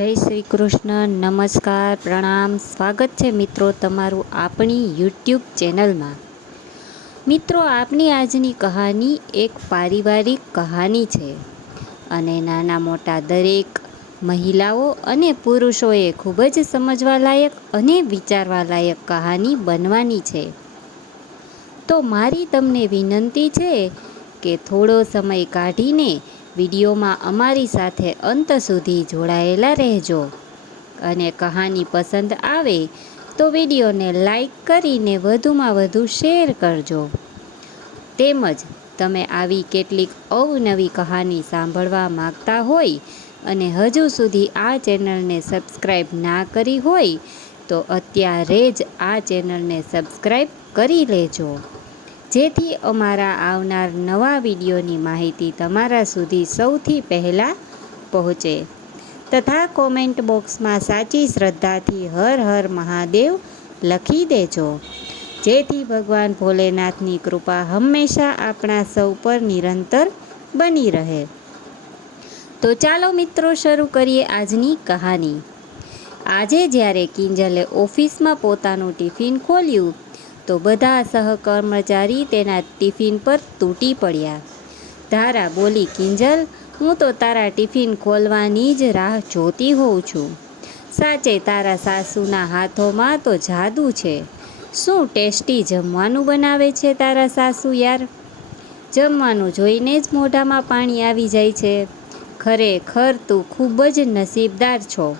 જય શ્રી કૃષ્ણ, નમસ્કાર, પ્રણામ. સ્વાગત છે મિત્રો તમારું આપણી યુટ્યુબ ચેનલમાં. મિત્રો, આપની આજની કહાની એક પારિવારિક કહાની છે અને નાના મોટા દરેક મહિલાઓ અને પુરુષોએ ખૂબ જ સમજવા લાયક અને વિચારવા લાયક કહાની બનવાની છે. તો મારી તમને વિનંતી છે કે થોડો સમય કાઢીને વિડીયોમાં અમારી સાથે અંત સુધી જોડાયેલા રહેજો. અને કહાની પસંદ આવે તો વિડીયોને લાઈક કરીને વધુમાં વધુ શેર કરજો. તેમજ તમે આવી કેટલીક અવનવી કહાની સાંભળવા માગતા હોય અને હજુ સુધી આ ચેનલને સબસ્ક્રાઈબ ના કરી હોય તો અત્યારે જ આ ચેનલને સબસ્ક્રાઈબ કરી લેજો. જેથી અમારા આવનાર નવા વિડીયોની માહિતી તમારા સુધી સૌથી પહેલાં પહોંચે. તથા કોમેન્ટ બોક્સમાં સાચી શ્રદ્ધાથી હર હર મહાદેવ લખી દેજો. જેથી ભગવાન ભોલેનાથની કૃપા હંમેશા આપણા સૌ પર નિરંતર બની રહે. તો ચાલો મિત્રો, શરૂ કરીએ આજની કહાની. આજે જ્યારે કિંજલે ઓફિસમાં પોતાનું ટિફિન ખોલ્યું તો બધા સહકર્મચારી તેના ટિફિન પર તૂટી પડ્યા. ધારા બોલી કિંજલ, હું તો તારા ટિફિન ખોલવાની જ રાહ જોતી હોઉં છું. સાચે તારા સાસુના હાથોમાં તો જાદુ છે. શું ટેસ્ટી જમવાનું બનાવે છે તારા સાસુ યાર? જમવાનું જોઈને જ મોઢામાં પાણી આવી જાય છે. ખરેખર તું ખૂબ જ નસીબદાર છો.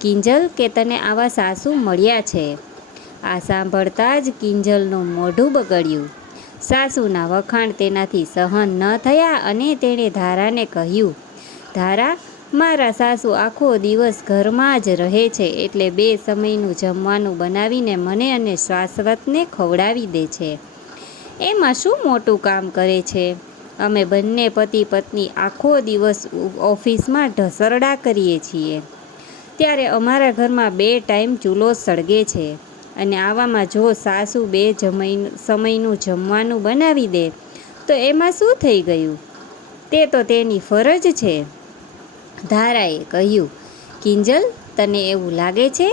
કિંજલ, કે તને આવા સાસુ મળ્યા છે? આ સાંભળતા જ કિંજલનું મોઢું બગડ્યું. સાસુના વખાણ તેનાથી સહન ન થયા અને તેણે ધારાને કહ્યું, ધારા, મારા સાસુ આખો દિવસ ઘરમાં જ રહે છે એટલે બે સમયનું જમવાનું બનાવીને મને અને શાશ્વતને ખવડાવી દે છે. એમાં શું મોટું કામ કરે છે? અમે બંને પતિ પત્ની આખો દિવસ ઓફિસમાં ઢસરડા કરીએ છીએ. ત્યારે અમારા ઘરમાં બે ટાઈમ ચૂલો સળગે છે. અને આવામાં જો સાસુ બે જમઈ, સમયનું જમવાનું બનાવી દે, તો એમાં શું થઈ ગયું? તે તો તેની ફરજ છે. ધારાએ કહ્યું, કિંજલ, તને એવું લાગે છે?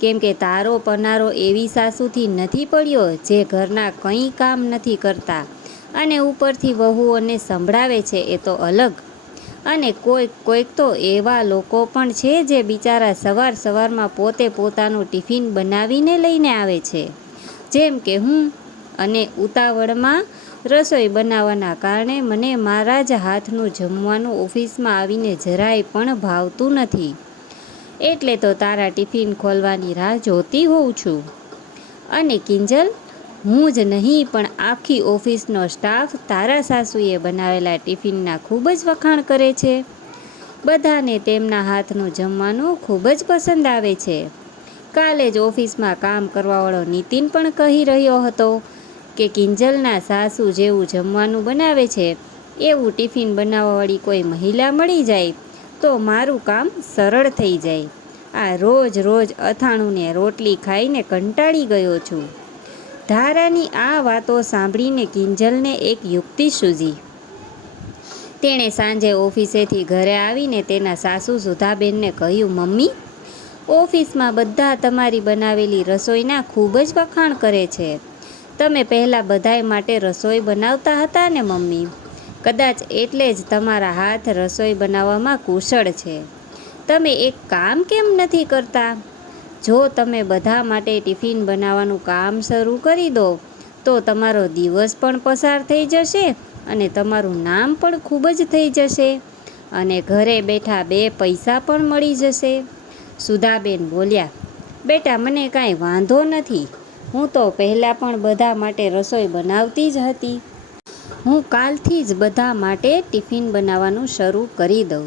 કેમ કે તારો પનારો એવી સાસુથી નથી પડ્યો જે ઘરના કંઈ કામ નથી કરતા અને ઉપરથી વહુઓને સંભળાવે છે એ તો અલગ. અને કોઈક કોઈક તો એવા લોકો પણ છે જે બિચારા સવાર સવારમાં પોતે પોતાનું ટિફિન બનાવીને લઈને આવે છે. જેમ કે હું અને ઉતાવળમાં રસોઈ બનાવવાના કારણે મને મારા જ હાથનું જમવાનું ઓફિસમાં આવીને જરાય પણ ભાવતું નથી. એટલે તો તારા ટિફિન ખોલવાની રાહ જોતી હોઉં છું. અને કિંજલ હું જ નહીં, પણ આખી ઓફિસનો સ્ટાફ તારા સાસુએ બનાવેલા ટિફિનના ખૂબ જ વખાણ કરે છે. બધાને તેમના હાથનું જમવાનું ખૂબ જ પસંદ આવે છે. કાલે જ ઓફિસમાં કામ કરવાવાળો નીતિન પણ કહી રહ્યો હતો કે કિંજલના સાસુ જેવું જમવાનું બનાવે છે. એવું ટિફિન બનાવવાવાળી કોઈ મહિલા મળી જાય તો મારું કામ સરળ થઈ જાય. આ રોજ રોજ અથાણુંને રોટલી ખાઈને કંટાળી ગયો છું. ધારાની આ વાતો સાંભળીને કિંજલને એક યુક્તિ સૂઝી. તેણે સાંજે ઓફિસેથી ઘરે આવીને તેના સાસુ સુધાબેનને કહ્યું, મમ્મી, ઓફિસમાં બધા તમારી બનાવેલી રસોઈના ખૂબ જ વખાણ કરે છે. તમે પહેલાં બધાય માટે રસોઈ બનાવતા હતા ને, મમ્મી? કદાચ એટલે જ તમારા હાથ રસોઈ બનાવવામાં કુશળ છે. તમે એક કામ કેમ નથી કરતા? જો તમે બધા માટે ટિફિન બનાવવાનું કામ શરૂ કરી દો, તો તમારો દિવસ પણ પસાર થઈ જશે અને તમારું નામ પણ ખૂબ જ થઈ જશે અને ઘરે બેઠા બે પૈસા પણ મળી જશે. સુધાબેન બોલ્યા, બેટા, મને કાંઈ વાંધો નથી. હું તો પહેલાં પણ બધા માટે રસોઈ બનાવતી જ હતી. હું કાલથી જ બધા માટે ટિફિન બનાવવાનું શરૂ કરી દઉં.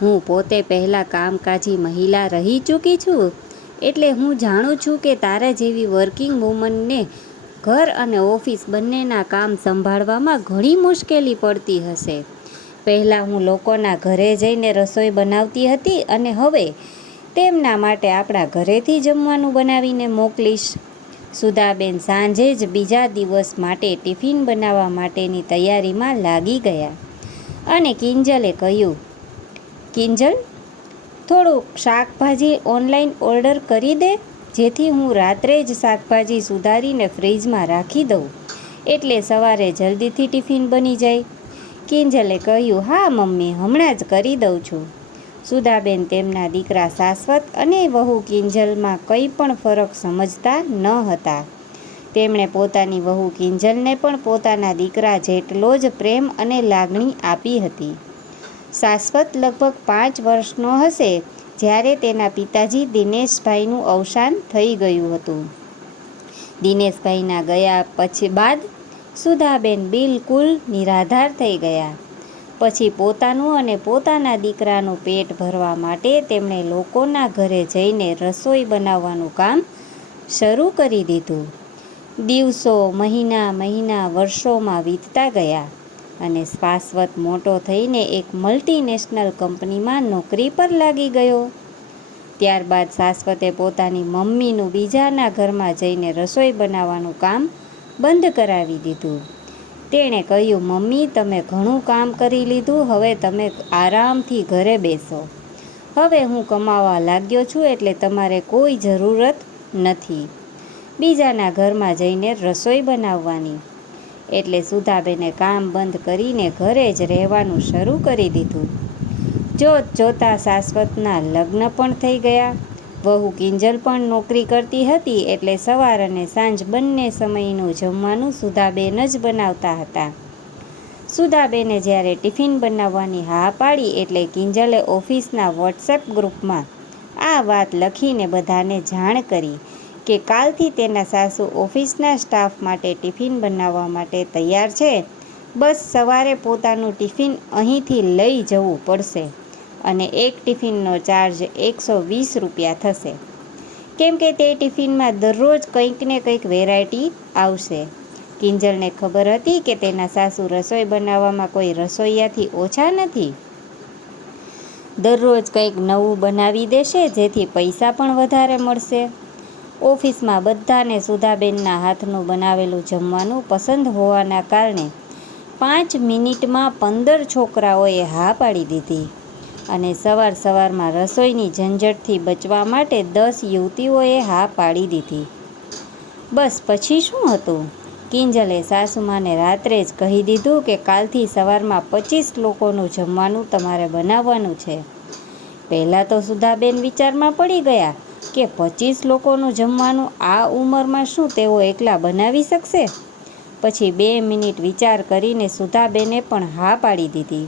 હું પોતે પહેલાં કામકાજી મહિલા રહી ચૂકી છું. એટલે હું જાણું છું કે તારા જેવી વર્કિંગ વુમનને ઘર અને ઓફિસ બંનેના કામ સંભાળવામાં ઘણી મુશ્કેલી પડતી હશે. પહેલાં હું લોકોના ઘરે જઈને રસોઈ બનાવતી હતી અને હવે તેમના માટે આપણા ઘરેથી જમવાનું બનાવીને મોકલીશ. સુધાબેન સાંજે જ બીજા દિવસ માટે ટિફિન બનાવવા માટેની તૈયારીમાં લાગી ગયા. અને કિંજલે કહ્યું, કિંજલ થોડુંક શાકભાજી ઓનલાઈન ઓર્ડર કરી દે, જેથી હું રાત્રે જ શાકભાજી સુધારીને ફ્રીજમાં રાખી દઉં. એટલે સવારે જલ્દીથી ટિફિન બની જાય. કિંજલે કહ્યું, હા, મમ્મી, હમણાં જ કરી દઉં છું. સુધાબેન તેમના દીકરા શાશ્વત અને વહુ કિંજલમાં કંઈ પણ ફરક સમજતા ન હતા. તેમણે પોતાની વહુ કિંજલને પણ પોતાના દીકરા જેટલો જ પ્રેમ અને લાગણી આપી હતી. શાશ્વત લગભગ પાંચ વર્ષનો હશે, જ્યારે તેના પિતાજી દિનેશભાઈનું અવસાન થઈ ગયું હતું. દિનેશભાઈના ગયા પછી બાદ સુધાબેન બિલકુલ નિરાધાર થઈ ગયા. પછી પોતાનું અને પોતાના દીકરાનું પેટ ભરવા માટે તેમણે લોકોના ઘરે જઈને રસોઈ બનાવવાનું કામ શરૂ કરી દીધું. દિવસો, મહિના મહિના, વર્ષોમાં વીતતા ગયા. અને શાશ્વત મોટો થઈને એક મલ્ટીનેશનલ કંપનીમાં નોકરી પર લાગી ગયો. ત્યારબાદ શાશ્વતે પોતાની મમ્મીનું બીજાના ઘરમાં જઈને રસોઈ બનાવવાનું કામ બંધ કરાવી દીધું. તેણે કહ્યું, મમ્મી, તમે ઘણું કામ કરી લીધું, હવે તમે આરામથી ઘરે બેસો. હવે હું કમાવા લાગ્યો છું એટલે તમારે કોઈ જરૂરત નથી. બીજાના ઘરમાં જઈને રસોઈ બનાવવાની એટલે સુધાબેને કામ બંધ કરીને ઘરે જ રહેવાનું શરૂ કરી દીધું. જોત જોતા શાશ્વતના લગ્ન પણ થઈ ગયા. વહુ કિંજલ પણ નોકરી કરતી હતી એટલે સવાર અને સાંજ બંને સમયનું જમવાનું સુધાબેન જ બનાવતા હતા. સુધાબેને જ્યારે ટિફિન બનાવવાની હા પાડી એટલે કિંજલે ઓફિસના વોટ્સએપ ગ્રુપમાં આ વાત લખીને બધાને જાણ કરી. કે કાલથી તેના સાસુ ઓફિસના સ્ટાફ માટે ટિફિન બનાવવા માટે તૈયાર છે. બસ સવારે પોતાનું ટિફિન અહીંથી લઈ જવું પડશે અને એક ટિફિનનો ચાર્જ એકસો વીસ રૂપિયા થશે. કેમ કે તે ટિફિનમાં દરરોજ કંઈક ને કંઈક વેરાયટી આવશે. કિંજલને ખબર હતી કે તેના સાસુ રસોઈ બનાવવામાં કોઈ રસોઈયાથી ઓછા નથી. દરરોજ કંઈક નવું બનાવી દેશે જેથી પૈસા પણ વધારે મળશે. ઓફિસમાં બધાને સુધાબેનના હાથનું બનાવેલું જમવાનું પસંદ હોવાના કારણે પાંચ મિનિટમાં પંદર છોકરાઓએ હા પાડી દીધી અને સવાર સવારમાં રસોઈની ઝંઝટથી બચવા માટે દસ યુવતીઓએ હા પાડી દીધી. બસ પછી શું હતું? કિંજલે સાસુમાને રાત્રે જ કહી દીધું કે કાલથી સવારમાં પચીસ લોકોનું જમવાનું તમારે બનાવવાનું છે. પહેલાં તો સુધાબેન વિચારમાં પડી ગયા કે પચીસ લોકોનું જમવાનું આ ઉંમરમાં શું તેઓ એકલા બનાવી શકશે? પછી બે મિનિટ વિચાર કરીને સુધાબેને પણ હા પાડી દીધી.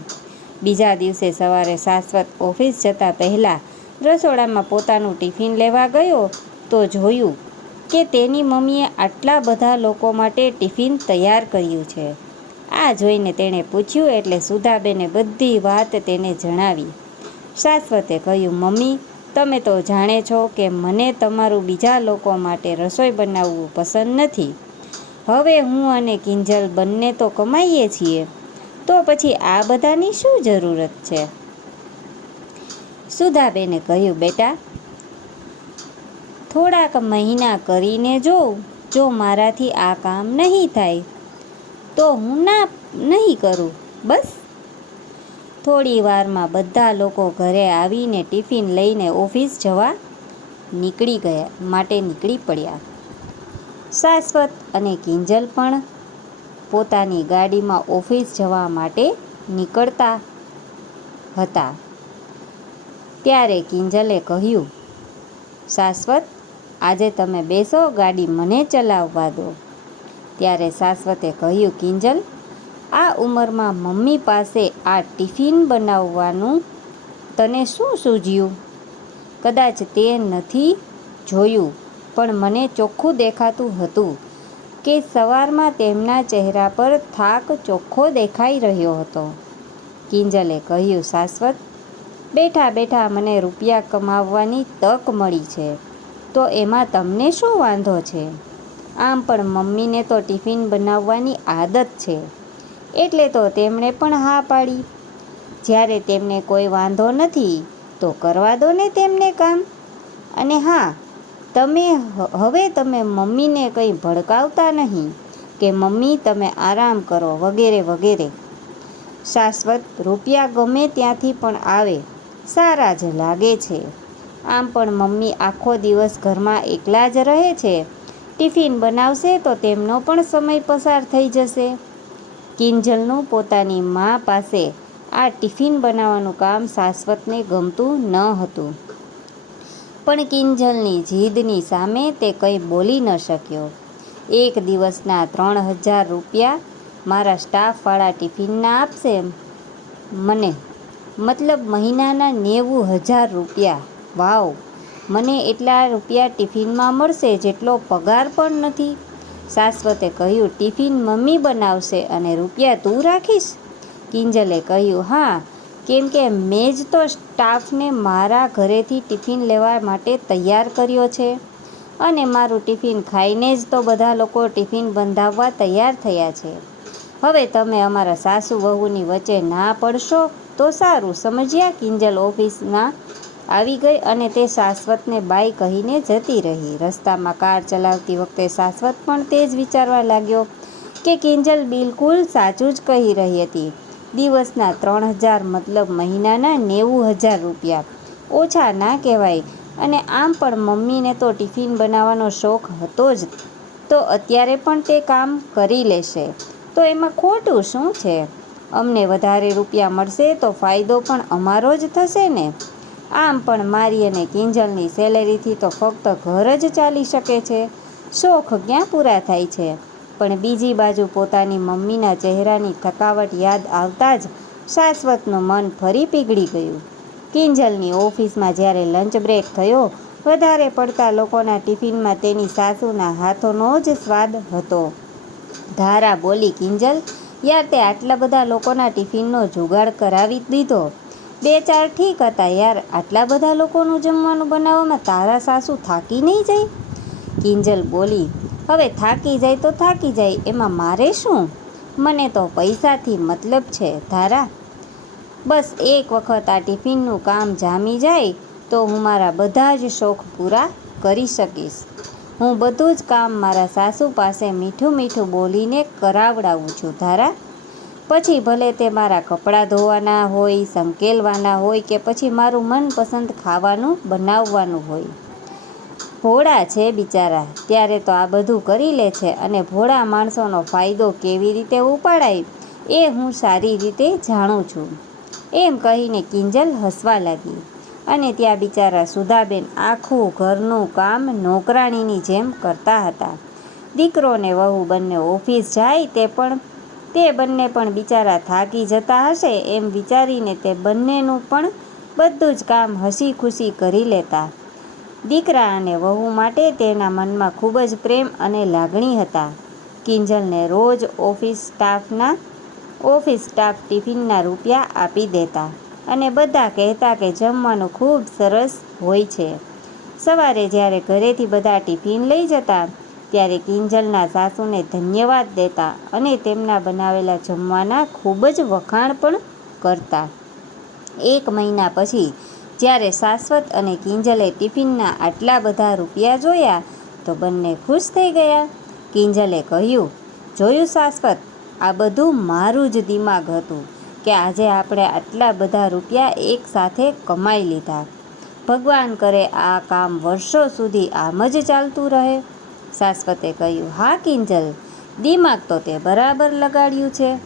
બીજા દિવસે સવારે શાશ્વત ઓફિસ જતા પહેલાં રસોડામાં પોતાનું ટિફિન લેવા ગયો તો જોયું કે તેની મમ્મીએ આટલા બધા લોકો માટે ટિફિન તૈયાર કર્યું છે. આ જોઈને તેણે પૂછ્યું એટલે સુધાબેને બધી વાત તેને જણાવી. શાશ્વતે કહ્યું, મમ્મી તમે તો જાણે છો કે મને તમારું બીજા લોકો માટે રસોઈ બનાવવું પસંદ નથી. હવે હું અને કિંજલ બંને તો કમાઈએ છીએ. તો પછી આ બધાની શું જરૂરત છે? સુધાબેને કહ્યું, બેટા, થોડાક મહિના કરીને જોઉં જો મારાથી આ કામ નહીં થાય, તો હું ના, નહીં કરું, બસ. થોડી વારમાં બધા લોકો ઘરે આવીને ટિફિન લઈને ઓફિસ જવા નીકળી ગયા, માટે નીકળી પડ્યા. શાશ્વત અને કિંજલ પણ પોતાની ગાડીમાં ઓફિસ જવા માટે નીકળતા હતા. ત્યારે કિંજલે કહ્યું, શાશ્વત, આજે તમે બેસો, ગાડી મને ચલાવવા દો. ત્યારે શાશ્વતે કહ્યું, કિંજલ આ ઉંમરમાં મમ્મી પાસે આ ટિફિન બનાવવાનું તને શું સૂઝ્યું? કદાચ તે નથી જોયું, પણ મને ચોખ્ખું દેખાતું હતું કે સવારમાં તેમના ચહેરા પર થાક ચોખ્ખો દેખાઈ રહ્યો હતો. કિંજલે કહ્યું, શાશ્વત, બેઠા બેઠા મને રૂપિયા કમાવવાની તક મળી છે, તો એમાં તમને શું વાંધો છે? આમ પણ મમ્મીને તો ટિફિન બનાવવાની આદત છે. એટલે તો તેમણે પણ હા પાડી. જ્યારે તેમને કોઈ વાંધો નથી, તો કરવા દો ને તેમને કામ. અને હા, તમે હવે તમે મમ્મીને કંઈ ભડકાવતા નહીં કે મમ્મી તમે આરામ કરો વગેરે વગેરે. શાશ્વત રૂપિયા ગમે ત્યાંથી પણ આવે, સારા જ લાગે છે. આમ પણ મમ્મી આખો દિવસ ઘરમાં એકલા જ રહે છે. ટિફિન બનાવશે તો તેમનો પણ સમય પસાર થઈ જશે. કિંજલનું પોતાની મા પાસે આ ટિફિન બનાવવાનું કામ શાશ્વતને ગમતું ન હતું. પણ કિંજલની જીદની સામે તે કંઈ બોલી ન શક્યો. એક દિવસના ત્રણ હજાર રૂપિયા મારા સ્ટાફવાળા ટિફિનના આપશે? મને. મતલબ મહિનાના નેવું હજાર રૂપિયા. વાવ. મને એટલા રૂપિયા ટિફિનમાં મળશે જેટલો પગાર પણ નથી. શાશ્વતે કહ્યું, ટિફિન મમ્મી બનાવશે અને રૂપિયા તું રાખીશ? કિંજલે કહ્યું, હા, કેમ કે મેં જ તો સ્ટાફને મારા ઘરેથી ટિફિન લેવા માટે તૈયાર કર્યો છે અને મારું ટિફિન ખાઈને જ તો બધા લોકો ટિફિન બંધાવવા તૈયાર થયા છે. હવે તમે અમારા સાસુ વહુની વચ્ચે ના પડશો તો સારું, સમજ્યા કિંજલ ઓફિસમાં આવી ગઈ અને તે શાશ્વતને બાય કહીને જતી રહી. રસ્તામાં કાર ચલાવતી વખતે શાશ્વત પણ તે જ વિચારવા લાગ્યો કે કિંજલ બિલકુલ સાચું જ કહી રહી હતી. દિવસના ત્રણ હજાર મતલબ મહિનાના નેવું હજાર રૂપિયા. ઓછા ના કહેવાય. અને આમ પણ મમ્મીને તો ટિફિન બનાવવાનો શોખ હતો જ. તો અત્યારે પણ તે કામ કરી લેશે. તો એમાં ખોટું શું છે? અમને વધારે રૂપિયા મળશે તો ફાયદો પણ અમારો જ થશે ને? આમ પણ મારી અને કિંજલની સેલેરીથી તો ફક્ત ઘર જ ચાલી શકે છે. શોખ ક્યાં પૂરા થાય છે? પણ બીજી બાજુ પોતાની મમ્મીના ચહેરાની થકાવટ યાદ આવતા જ શાશ્વતનું મન ફરી પીગળી ગયું. કિંજલની ઓફિસમાં જ્યારે લંચ બ્રેક થયો, વધારે પડતા લોકોના ટિફિનમાં તેની સાસુના હાથોનો જ સ્વાદ હતો. ધારા બોલી, કિંજલ, યાર, તે આટલા બધા લોકોના ટિફિનનો જુગાડ કરાવી દીધો. બે ચાર ઠીક હતા યાર. આટલા બધા લોકોનું જમવાનું બનાવવામાં તારા સાસુ થાકી નહીં જાય? કિંજલ બોલી, હવે થાકી જાય તો થાકી જાય, એમાં મારે શું? મને તો પૈસાથી મતલબ છે, ધારા. બસ એક વખત આ ટિફિનનું કામ જામી જાય, તો હું મારા બધા જ શોખ પૂરા કરી શકીશ. હું બધું જ કામ મારા સાસુ પાસે મીઠું મીઠું બોલીને કરાવડાવું છું, ધારા. પછી ભલે તે મારા કપડાં ધોવાના હોય, સંકેલવાના હોય કે પછી મારું મનપસંદ ખાવાનું બનાવવાનું હોય. ભોળા છે બિચારા, ત્યારે તો આ બધું કરી લે છે અને ભોળા માણસોનો ફાયદો કેવી રીતે ઉપાડાય, એ હું સારી રીતે જાણું છું. એમ કહીને કિંજલ હસવા લાગી અને ત્યાં બિચારા સુધાબેન આખું ઘરનું કામ નોકરાણીની જેમ કરતા હતા. દીકરો ને વહુ બંને ઓફિસ જાય તે પણ તે બંને પણ બિચારા થાકી જતા હશે એમ વિચારીને તે બંનેનું પણ બધું જ કામ હસી ખુશી કરી લેતા. દીકરા અને વહુ માટે તેના મનમાં ખૂબ જ પ્રેમ અને લાગણી હતા. કિંજલને રોજ ઓફિસ સ્ટાફના, ઓફિસ સ્ટાફ ટિફિનના રૂપિયા આપી દેતા અને બધા કહેતા કે જમવાનું ખૂબ સરસ હોય છે. સવારે જ્યારે ઘરેથી બધા ટિફિન લઈ જતા ત્યારે કિંજલના સાસુને ધન્યવાદ દેતા અને તેમના બનાવેલા જમવાના ખૂબ જ વખાણ પણ કરતા. એક મહિના પછી, જ્યારે શાશ્વત અને કિંજલે ટિફિનના આટલા બધા રૂપિયા જોયા, તો બંને ખુશ થઈ ગયા. કિંજલે કહ્યું, જોયું શાશ્વત, આ બધું મારું જ દિમાગ હતું કે આજે આપણે આટલા બધા રૂપિયા એકસાથે કમાઈ લીધા. ભગવાન કરે આ કામ વર્ષો સુધી આમ જ ચાલતું રહે. શાશ્વતે કહ્યું, હા, કિંજલ, દિમાગ તો તે બરાબર લગાડ્યું છે.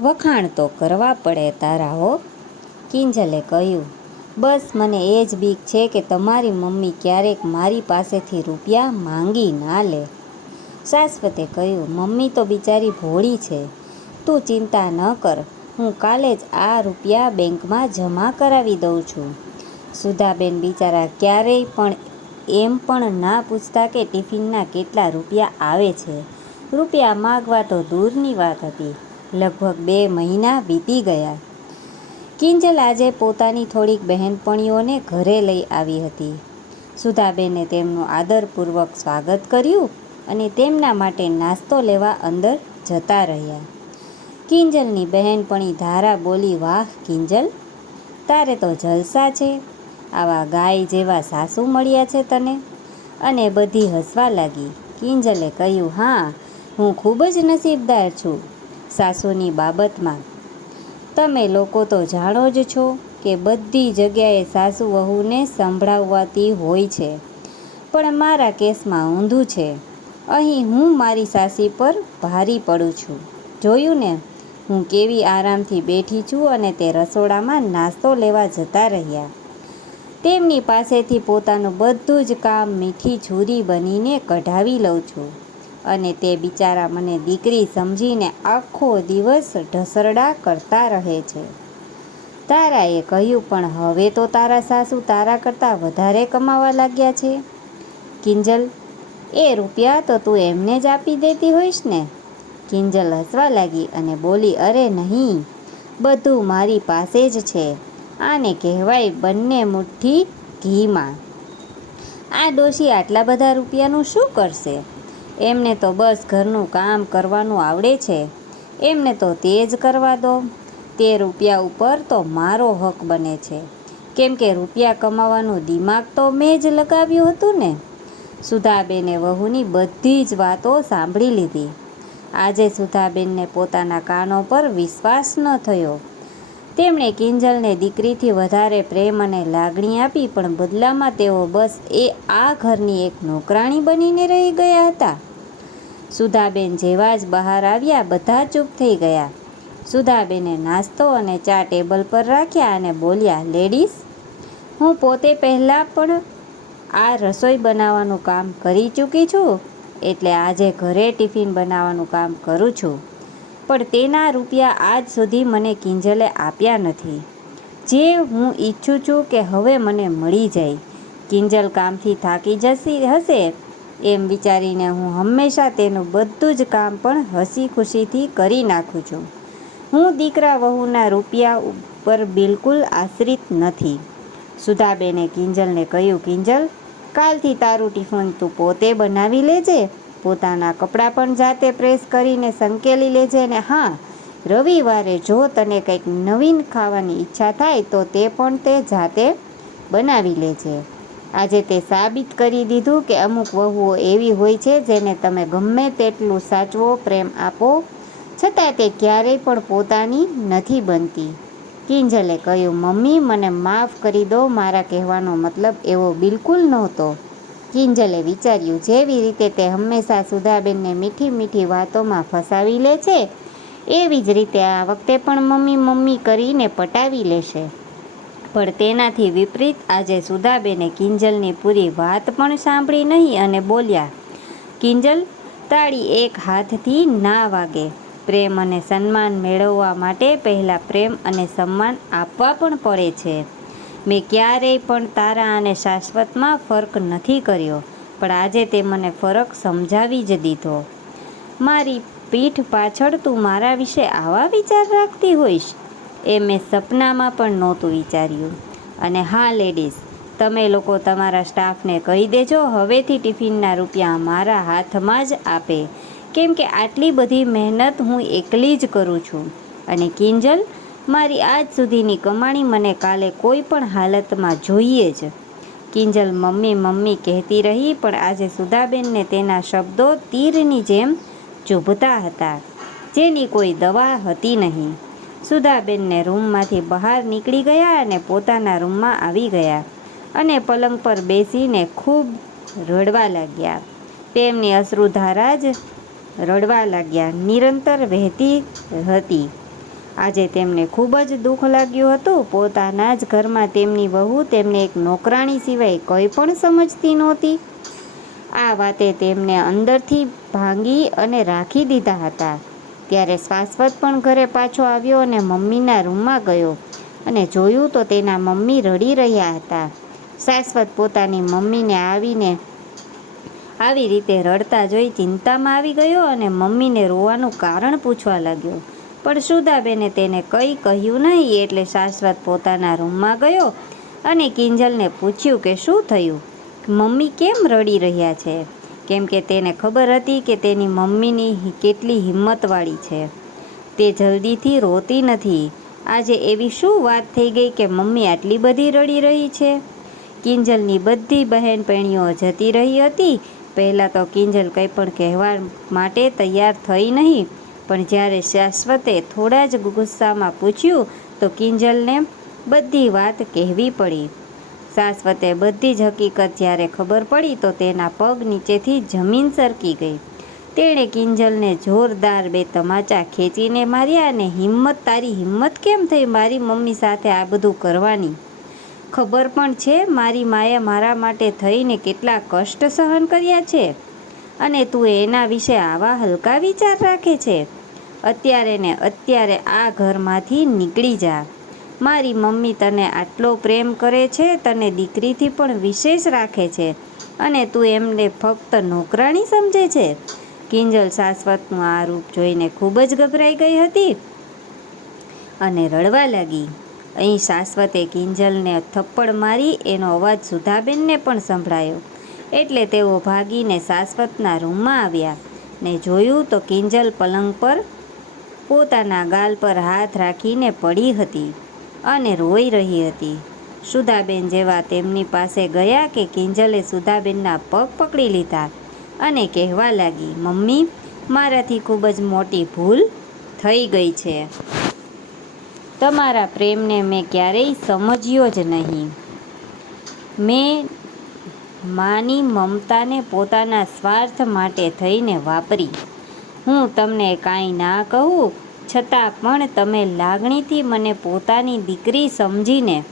વખાણ તો કરવા પડે તારા, હો. કિંજલે કહ્યું, બસ, મને એ જ બીક છે કે તમારી મમ્મી ક્યારેક મારી પાસેથી રૂપિયા માંગી ના લે. શાશ્વતે કહ્યું, મમ્મી તો બિચારી ભોળી છે. તું ચિંતા ન કર. હું કાલે જ આ રૂપિયા બેંકમાં જમા કરાવી દઉં છું. સુધાબેન બિચારા ક્યારેય પણ એમ પણ ના પૂછતા કે ટિફિનના કેટલા રૂપિયા આવે છે. રૂપિયા માગવા તો દૂરની વાત હતી. લગભગ બે મહિના વીતી ગયા. કિંજલ આજે પોતાની થોડીક બહેનપણીઓને ઘરે લઈ આવી હતી. સુધાબેને તેમનું આદરપૂર્વક સ્વાગત કર્યું અને તેમના માટે નાસ્તો લેવા અંદર જતા રહ્યા. કિંજલની બહેનપણી ધારા બોલી, વાહ કિંજલ, તારે તો જલસા છે. આવા ગાય જેવા સાસુ મળ્યા છે તને? અને બધી હસવા લાગી. કિંજલે કહ્યું, હા, હું ખૂબ જ નસીબદાર છું સાસુની બાબતમાં. તમે લોકો તો જાણો જ છો કે બધી જગ્યાએ સાસુ વહુને સંભળાવવાતી હોય છે. પણ મારા કેસમાં ઊંધું છે. અહીં હું મારી સાસી પર ભારી પડું છું. જોયું ને? હું કેવી આરામથી બેઠી છું અને તે રસોડામાં નાસ્તો લેવા જતા રહ્યા. તેમની પાસેથી પોતાનું બધું જ કામ મીઠી છૂરી બનીને કઢાવી લઉં છું. અને તે બિચારા મને દીકરી સમજીને આખો દિવસ ઢસરડા કરતા રહે છે. તારાએ કહ્યું, પણ હવે તો તારા સાસુ તારા કરતાં વધારે કમાવા લાગ્યા છે. કિંજલ, એ રૂપિયા તો તું એમને જ આપી દેતી હોઈશ ને? કિંજલ હસવા લાગી અને બોલી, અરે નહીં, બધું મારી પાસે જ છે. આને કહેવાય બંને મુઠ્ઠી ઘીમાં. આ ડોશી આટલા બધા રૂપિયાનું શું કરશે? એમને તો બસ ઘરનું કામ કરવાનું આવડે છે. એમને તો તે જ કરવા દો. તે રૂપિયા ઉપર તો મારો હક બને છે. કેમ કે રૂપિયા કમાવાનું દિમાગ તો મેં જ લગાવ્યું હતું ને. સુધાબેને વહુની બધી જ વાતો સાંભળી લીધી. આજે સુધાબેનને પોતાના કાનો પર વિશ્વાસ ન થયો. તેમણે કિંજલને દીકરીથી વધારે પ્રેમ અને લાગણી આપી, પણ બદલામાં તેઓ બસ એ આ ઘરની એક નોકરાણી બનીને રહી ગયા હતા. સુધાબેન જેવા જ બહાર આવ્યા, બધા ચૂપ થઈ ગયા. સુધાબેને નાસ્તો અને ચા ટેબલ પર રાખ્યા અને બોલ્યા, લેડીઝ, હું પોતે પહેલાં પણ આ રસોઈ બનાવવાનું કામ કરી ચૂકી છું, એટલે આજે ઘરે ટિફિન બનાવવાનું કામ કરું છું. પણ તેના રૂપિયા આજ સુધી મને કિંજલે આપ્યા નથી. જે હું ઈચ્છું છું કે હવે મને મળી જાય. કિંજલ કામથી થાકી જશે, હશે એમ વિચારીને હું હંમેશા તેનું બધું જ કામ પણ હસી ખુશીથી કરી નાખું છું. હું દીકરા વહુના રૂપિયા ઉપર બિલકુલ આશ્રિત નથી. સુધાબેને કિંજલને કહ્યું, કિંજલ, કાલથી તારું ટિફિન તું પોતે બનાવી લેજે. પોતાના કપડાં પણ જાતે પ્રેસ કરીને સંકેલી લેજે ને હા, રવિવારે જો તને કંઈક નવીન ખાવાની ઈચ્છા થાય તો તે પણ તે જાતે બનાવી લેજે. આજે તે સાબિત કરી દીધું કે અમુક વહુઓ એવી હોય છે જેને તમે ગમે તેટલું સાચવો પ્રેમ આપો, છતાં તે ક્યારેય પણ પોતાની નથી બનતી. કિંજલે કહ્યું, મમ્મી, મને માફ કરી દો, મારા કહેવાનો મતલબ એવો બિલકુલ નહોતો. કિંજલે વિચાર્યું, જેવી રીતે તે હંમેશા સુધાબેનને મીઠી મીઠી વાતોમાં ફસાવી લે છે, એવી જ રીતે આ વખતે પણ મમ્મી મમ્મી કરીને પટાવી લેશે. પણ તેનાથી વિપરીત, આજે સુધાબેને કિંજલની પૂરી વાત પણ સાંભળી નહીં અને બોલ્યા, કિંજલ, તાળી એક હાથથી ના વાગે. પ્રેમ અને સન્માન મેળવવા માટે પહેલાં પ્રેમ અને સન્માન આપવા પણ પડે છે. મેં ક્યારેય પણ તારા અને શાશ્વતમાં ફરક નથી કર્યો, પણ આજે તે મને ફરક સમજાવી જ દીધો. મારી પીઠ પાછળ તું મારા વિશે આવા વિચાર રાખતી હોઈશ? એ મેં સપનામાં પણ નહોતું વિચાર્યું. અને હા, લેડીઝ, તમે લોકો તમારા સ્ટાફને કહી દેજો, હવેથી ટિફિનના રૂપિયા મારા હાથમાં જ આપે. કેમ કે આટલી બધી મહેનત હું એકલી જ કરું છું. અને કિંજલ મારી આજ સુધીની કમાણી મને કાલે કોઈ પણ હાલતમાં જોઈએ જ. કિંજલ મમ્મી મમ્મી કહેતી રહી, પણ આજે સુધાબેનને તેના શબ્દો તીરની જેમ ચૂભતા હતા, જેની કોઈ દવા હતી નહીં. સુધાબેનને રૂમમાંથી બહાર નીકળી ગયા અને પોતાના રૂમમાં આવી ગયા અને પલંગ પર બેસીને ખૂબ રડવા લાગ્યા. તેમની અશ્રુધારા જ રડવા લાગ્યા, નિરંતર વહેતી હતી. આજે તેમને ખૂબ જ દુઃખ લાગ્યું હતું. પોતાના જ ઘરમાં તેમની વહુ તેમને એક નોકરાણી સિવાય કંઈ પણ સમજતી નહોતી. આ વાતે તેમને અંદરથી ભાંગી અને રાખી દીધા હતા. ત્યારે શાશ્વત પણ ઘરે પાછો આવ્યો અને મમ્મીના રૂમમાં ગયો અને જોયું તો તેના મમ્મી રડી રહ્યા હતા. શાશ્વત પોતાની મમ્મીને આવીને આવી રીતે રડતા જોઈ ચિંતામાં આવી ગયો અને મમ્મીને રોવાનું કારણ પૂછવા લાગ્યો. પણ સુધાબેને તેને કંઈ કહ્યું નહીં એટલે શાશ્વત પોતાના રૂમમાં ગયો અને કિંજલને પૂછ્યું કે શું થયું? મમ્મી કેમ રડી રહ્યા છે? કેમ કે તેને ખબર હતી કે તેની મમ્મીની કેટલી હિંમતવાળી છે. તે જલ્દીથી રોતી નથી. આજે એવી શું વાત થઈ ગઈ કે મમ્મી આટલી બધી રડી રહી છે? કિંજલની બધી બહેનપણીઓ જતી રહી હતી. પહેલાં તો કિંજલ કંઈ પણ કહેવા માટે તૈયાર થઈ નહીં. પણ જ્યારે શાશ્વતે થોડા જ ગુસ્સામાં પૂછ્યું, તો કિંજલને બધી વાત કહેવી પડી. શાશ્વતે બધી જ હકીકત જ્યારે ખબર પડી, તો તેના પગ નીચેથી જમીન સરકી ગઈ. તેણે કિંજલને જોરદાર બે તમાચા ખેંચીને માર્યા અને હિંમત, તારી હિંમત કેમ થઈ? મારી મમ્મી સાથે આ બધું કરવાની. ખબર પણ છે, મારી માએ મારા માટે થઈને કેટલા કષ્ટ સહન કર્યા છે. અને તું એના વિશે આવા હલકા વિચાર રાખે છે. અત્યારે ને અત્યારે આ ઘરમાંથી નીકળી જા. મારી મમ્મી તને આટલો પ્રેમ કરે છે, તને દીકરીથી પણ વિશેષ રાખે છે અને તું એમને ફક્ત નોકરાણી સમજે છે. કિંજલ શાશ્વતનું આ રૂપ જોઈને ખૂબ જ ગભરાઈ ગઈ હતી અને રડવા લાગી. અહીં શાશ્વતે કિંજલને થપ્પડ મારી એનો અવાજ સુધાબેનને પણ સંભળાયો. એટલે તેઓ ભાગીને શાશ્વતના રૂમમાં આવ્યા ને જોયું તો કિંજલ પલંગ પર પોતાના ગાલ પર હાથ રાખીને પડી હતી અને રોઈ રહી હતી. સુધાબેન જેવા તેમની પાસે ગયા કે કિંજલે સુધાબેનના પગ પકડી લીધા અને કહેવા લાગી, મમ્મી, મારાથી ખૂબ જ મોટી ભૂલ થઈ ગઈ છે. તમારા પ્રેમને મેં ક્યારેય સમજ્યો જ નહીં. મેં માની મમતાને પોતાના સ્વાર્થ માટે થઈને વાપરી. હું તમને કાંઈ ના કહું, છતાં પણ તમે લાગણીથી મને પોતાની દીકરી સમજીને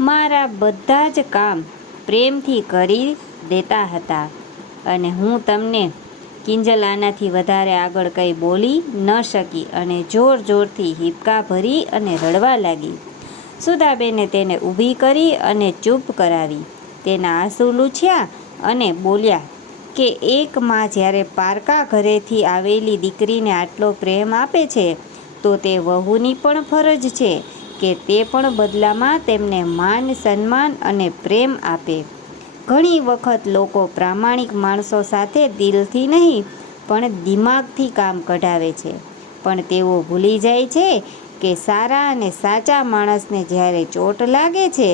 મારા બધા જ કામ પ્રેમથી કરી દેતા હતા. અને હું તમને કિંજલ આનાથી વધારે આગળ કંઈ બોલી ન શકી અને જોર જોરથી હિપકા ભરી અને રડવા લાગી. સુધાબેને તેને ઊભી કરી અને ચૂપ કરાવી. તેના આંસુ લૂછ્યા અને બોલ્યા કે એક માં જ્યારે પારકા ઘરેથી આવેલી દીકરીને આટલો પ્રેમ આપે છે, તો તે વહુની પણ ફરજ છે કે તે પણ બદલામાં તેમને માન, સન્માન અને પ્રેમ આપે. ઘણી વખત લોકો પ્રામાણિક માણસો સાથે દિલથી નહીં, પણ દિમાગથી કામ કઢાવે છે. પણ તેઓ ભૂલી જાય છે કે સારા અને સાચા માણસને જ્યારે ચોટ લાગે છે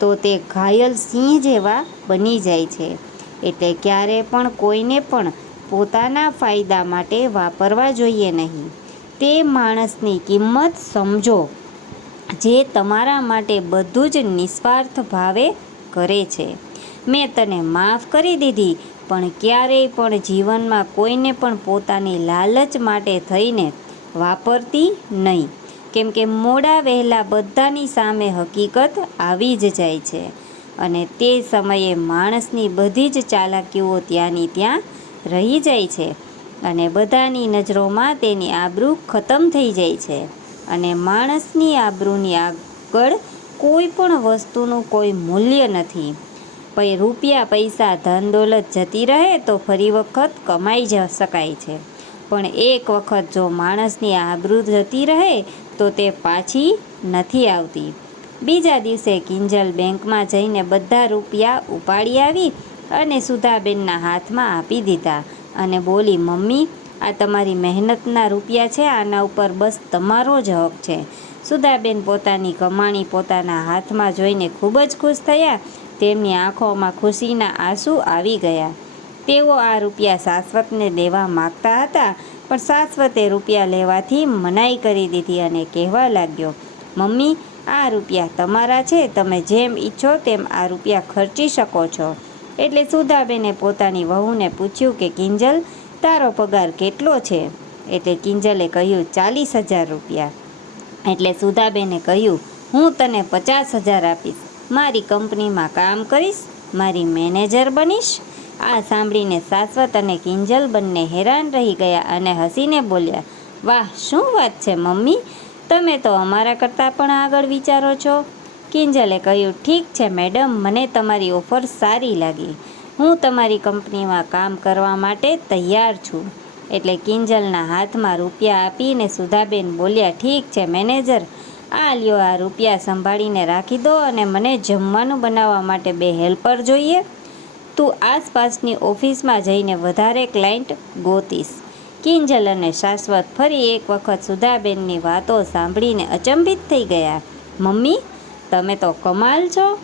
તો તે ઘાયલ સિંહ જેવા બની જાય છે. એટલે ક્યારે પણ કોઈને પણ પોતાના ફાયદા માટે વાપરવા જોઈએ નહીં. તે માણસની કિંમત સમજો, જે તમારા માટે બધું જ નિસ્વાર્થ ભાવે કરે છે. મેં તને માફ કરી દીધી, પણ ક્યારેય પણ જીવનમાં કોઈને પણ પોતાની લાલચ માટે થઈને વાપરતી નહીં. કેમ કે મોડા વહેલા બધાની સામે હકીકત આવી જ જાય છે. અને તે સમયે માણસની બધી જ ચાલાકીઓ ત્યાંની ત્યાં રહી જાય છે અને બધાની નજરોમાં તેની આબરૂ ખતમ થઈ જાય છે. અને માણસની આબરૂની આગળ કોઈ પણ વસ્તુનું કોઈ મૂલ્ય નથી. પછી રૂપિયા પૈસા ધન દોલત જતી રહે તો ફરી વખત કમાઈ જ શકાય છે. પણ એક વખત જો માણસની આબરૂ જતી રહે તો તે પાછી નથી આવતી. બીજા દિવસે કિંજલ બેંકમાં જઈને બધા રૂપિયા ઉપાડી આવી અને સુધાબેનના હાથમાં આપી દીધા અને બોલી, મમ્મી, આ તમારી મહેનતના રૂપિયા છે, આના ઉપર બસ તમારો જ હક છે. સુધાબેન પોતાની કમાણી પોતાના હાથમાં જોઈને ખૂબ જ ખુશ થયા. તેમની આંખોમાં ખુશીના આંસુ આવી ગયા. તેઓ આ રૂપિયા શાશ્વતને દેવા માગતા હતા પણ શાશ્વતે રૂપિયા લેવાથી મનાઈ કરી દીધી અને કહેવા લાગ્યો, મમ્મી, આ રૂપિયા તમારા છે. તમે જેમ ઈચ્છો તેમ આ રૂપિયા ખર્ચી શકો છો. એટલે સુધાબેને પોતાની વહુને પૂછ્યું કે, કિંજલ, તારો પગાર કેટલો છે? એટલે કિંજલે કહ્યું, ચાલીસ હજાર રૂપિયા. એટલે સુધાબેને કહ્યું, હું તને પચાસ હજાર આપીશ. મારી કંપનીમાં કામ કરીશ, મારી મેનેજર બનીશ આ સાંભળીને શાશ્વત અને કિંજલ બંને હેરાન રહી ગયા અને હસીને બોલ્યા, વાહ, શું વાત છે મમ્મી? તમે તો અમારા કરતાં પણ આગળ વિચારો છો. કિંજલે કહ્યું, ઠીક છે મેડમ, મને તમારી ઓફર સારી લાગી. હું તમારી કંપનીમાં કામ કરવા માટે તૈયાર છું. એટલે કિંજલના હાથમાં રૂપિયા આપીને સુધાબેન બોલ્યા, ઠીક છે મેનેજર, આ લ્યો આ રૂપિયા સંભાળીને રાખી દો અને મને જમવાનું બનાવવા માટે બે હેલ્પર જોઈએ. તું આસપાસની ઓફિસમાં જઈને વધારે ક્લાયન્ટ ગોતીશ. કિંજલ અને શાશ્વત ફરી એક વખત સુધાબેનની વાતો સાંભળીને અચંબિત થઈ ગયા. મમ્મી, તમે તો કમાલ છો.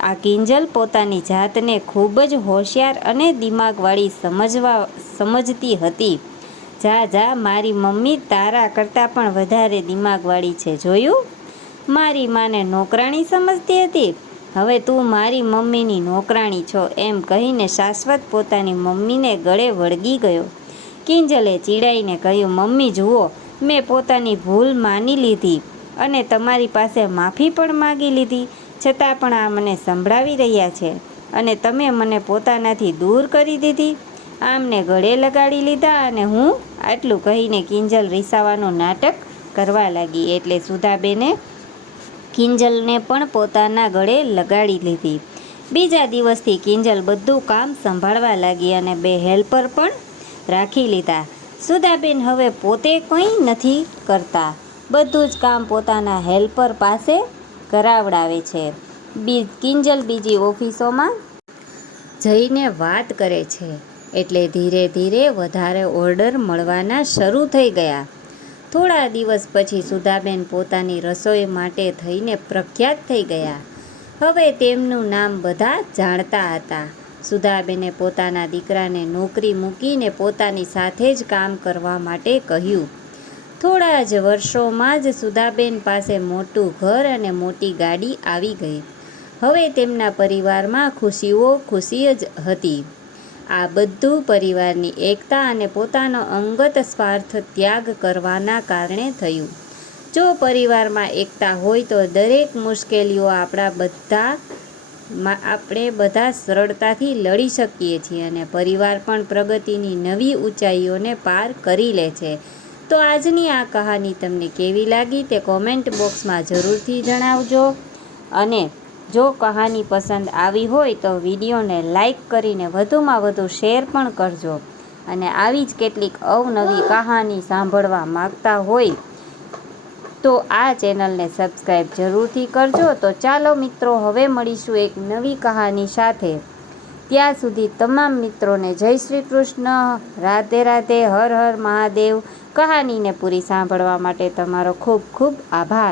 આ કિંજલ પોતાની જાતને ખૂબ જ હોશિયાર અને દિમાગવાળી સમજવા, સમજતી હતી. જા જા, મારી મમ્મી તારા કરતાં પણ વધારે દિમાગવાળી છે, જોયું? મારી માને નોકરાણી સમજતી હતી. હવે તું મારી મમ્મીની નોકરાણી છો એમ કહીને શાશ્વત પોતાની મમ્મીને ગળે વળગી ગયો. કિંજલે ચીડાઈને કહ્યું, મમ્મી, જુઓ, મેં પોતાની ભૂલ માની લીધી અને તમારી પાસે માફી પણ માગી લીધી. છતાં પણ આ મને સંભળાવી રહ્યા છે અને તમે મને પોતાનાથી દૂર કરી દીધી. આમને ગળે લગાડી લીધા અને હું, આટલું કહીને કિંજલ રીસાવાનું નાટક કરવા લાગી. એટલે સુધાબેને કિંજલને પણ પોતાના ગળે લગાડી લીધી. બીજા દિવસથી કિંજલ બધું કામ સંભાળવા લાગી અને બે હેલ્પર પણ રાખી લીધા. સુધાબેન હવે પોતે કંઈ નથી કરતા. બધું જ કામ પોતાના હેલ્પર પાસે કરાવડાવે છે. બી, કિંજલ બીજી ઓફિસોમાં જઈને વાત કરે છે. એટલે ધીરે ધીરે વધારે ઓર્ડર મળવાના શરૂ થઈ ગયા. થોડા દિવસ પછી સુધાબેન પોતાની રસોઈ માટે થઈને પ્રખ્યાત થઈ ગયા. હવે તેમનું નામ બધા જાણતા હતા. સુધાબેને પોતાના દીકરાને નોકરી મૂકીને પોતાની સાથે જ કામ કરવા માટે કહ્યું, થોડા જ વર્ષોમાં જ સુધાબેન પાસે મોટું ઘર અને મોટી ગાડી આવી ગઈ. હવે તેમના પરિવારમાં ખુશીઓ ખુશી જ હતી. આ બધું પરિવારની એકતા અને પોતાનો અંગત સ્વાર્થ ત્યાગ કરવાના કારણે થયું. જો પરિવારમાં એકતા હોય તો દરેક મુશ્કેલીઓ આપણા બધા આપણે બધા સરળતાથી લડી શકીએ છીએ અને પરિવાર પણ પ્રગતિની નવી ઊંચાઈઓને પાર કરી લે છે. તો આજની આ કહાની તમને કેવી લાગી તે કોમેન્ટ બોક્સમાં જરૂરથી જણાવજો અને જો કહાની પસંદ આવી હોય તો વિડીયોને લાઈક કરીને વધુમાં વધુ શેર પણ કરજો. અને આવી જ કેટલીક અવનવી કહાની સાંભળવા માગતા હોય તો આ ચેનલને સબસ્ક્રાઈબ જરૂરથી કરજો. તો ચાલો મિત્રો, હવે મળીશું એક નવી કહાની સાથે. ત્યાં સુધી તમામ મિત્રોને જય શ્રી કૃષ્ણ. રાધે રાધે, હર હર મહાદેવ. કહાનીને પૂરી સાંભળવા માટે તમારો ખૂબ ખૂબ આભાર.